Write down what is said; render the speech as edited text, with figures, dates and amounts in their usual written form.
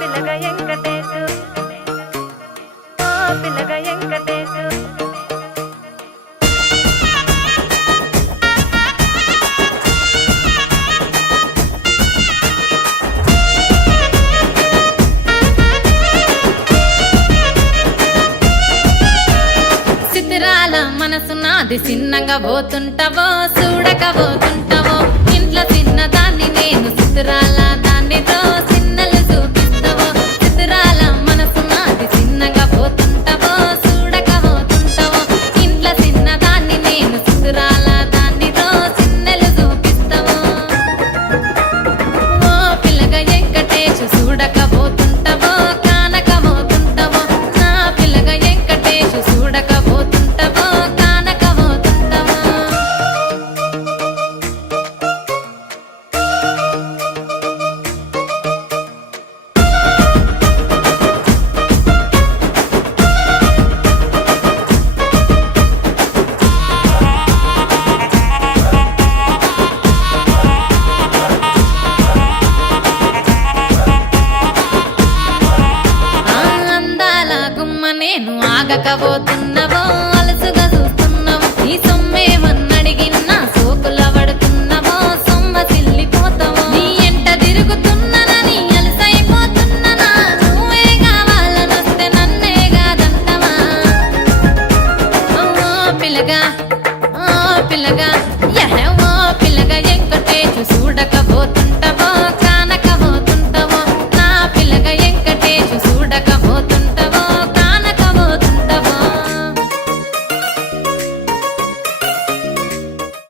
పిల్లగా వెంకటేశు ఓ పిల్లగా వెంకటేశు సితిరాల మనసు నాది చిన్నగా పోతుంటావో చూడక పోతుంటావో ఇంట్లో చిన్నదాన్ని నేను సితిరాల దాన్నితో చిన్నలు చూపిస్తావో సితిరాల మనసు నాది చిన్నగా పోతుంటావో చూడక పోతుంటావో ఇంట్లో చిన్నదాన్ని నేను సితిరాల దాన్నితో చిన్నలు చూపిస్తావో ఓ పిల్లగా వెంకటేశు చూడక పోతుంటావో కానక పోతుంటావో నా పిల్లగా వెంకటేశు చూడక పోతుంటావో కానక పోతుంటావో ఆ అందాల గుమ్మ నేను ఆగక